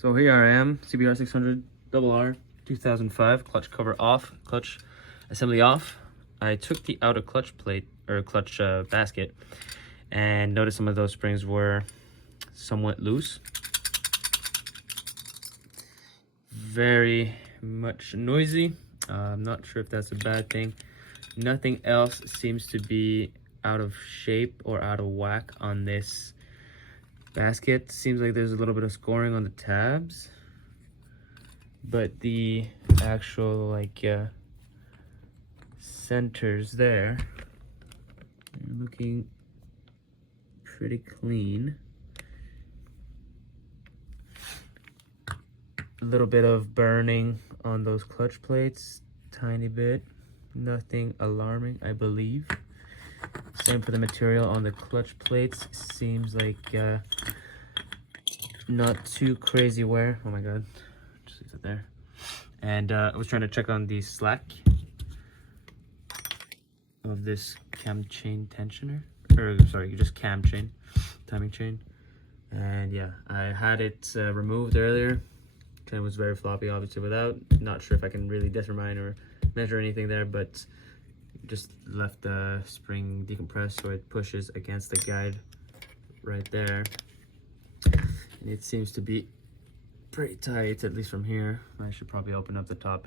So here I am, CBR600RR 2005, clutch cover off, clutch assembly off. I took the outer clutch plate or clutch basket and noticed some of those springs were somewhat loose. Very much noisy. I'm not sure if that's a bad thing. Nothing else seems to be out of shape or out of whack on this basket. Seems like there's a little bit of scoring on the tabs, but the actual centers there are looking pretty clean. A little bit of burning on those clutch plates, tiny bit, nothing alarming, I believe. Same for the material on the clutch plates. Seems like not too crazy wear. Oh my god, just leave it there. And I was trying to check on the slack of this cam chain tensioner, or sorry, just cam chain, timing chain. And yeah, I had it removed earlier. It was very floppy, obviously, without. Not sure if I can really determine or measure anything there, but just left the spring decompressed so it pushes against the guide right there. And it seems to be pretty tight, at least from here. I should probably open up the top end.